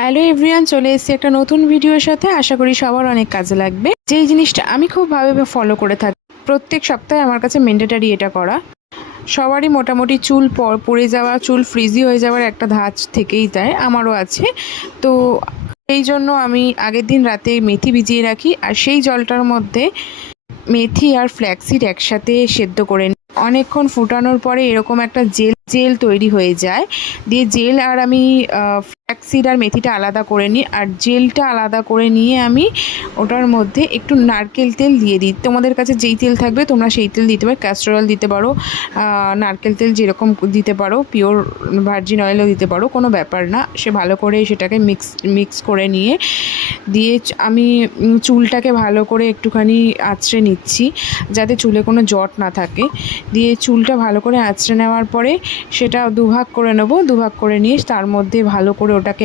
Hello everyone, চলে এসেছি একটা নতুন ভিডিওর সাথে। আশা করি সবার অনেক কাজে লাগবে। যেই জিনিসটা আমি খুব ভাবে ফলো করে থাকি, প্রত্যেক সপ্তাহে আমার কাছে ম্যান্ডেটরি এটা করা। সবারই মোটামুটি চুল পড়ে যাওয়া, চুল ফ্রিজি হয়ে যাওয়ার একটা ধাঁচ থেকেই যায়, আমারও আছে। তো সেই জন্য আমি আগের দিন রাতে মেথি ভিজিয়ে রাখি, আর সেই জলটার মধ্যে মেথি আর ফ্ল্যাক্সিড একসাথে সেদ্ধ করে নিই। অনেকক্ষণ ফুটানোর পরে এরকম একটা জেল জেল তৈরি হয়ে যায়। দিয়ে জেল আর আমি ফ্ল্যাক্সিড আর মেথিটা আলাদা করে নিই, আর জেলটা আলাদা করে নিয়ে আমি ওটার মধ্যে একটু নারকেল তেল দিয়ে দিই। তোমাদের কাছে যেই তেল থাকবে তোমরা সেই তেল দিতে পারো, ক্যাস্টর অয়েল দিতে পারো, নারকেল তেল যেরকম দিতে পারো, পিওর ভার্জিন অয়েলও দিতে পারো, কোনো ব্যাপার না। সে ভালো করে সেটাকে মিক্স করে নিয়ে দিয়ে আমি চুলটাকে ভালো করে একটুখানি আঁচড়ে নিচ্ছি, যাতে চুলে কোনো জট না থাকে। দিয়ে চুলটা ভালো করে আঁচড়ে নেওয়ার পরে সেটা দুভাগ করে নেবো। দুভাগ করে নিয়ে তার মধ্যে ভালো করে ওটাকে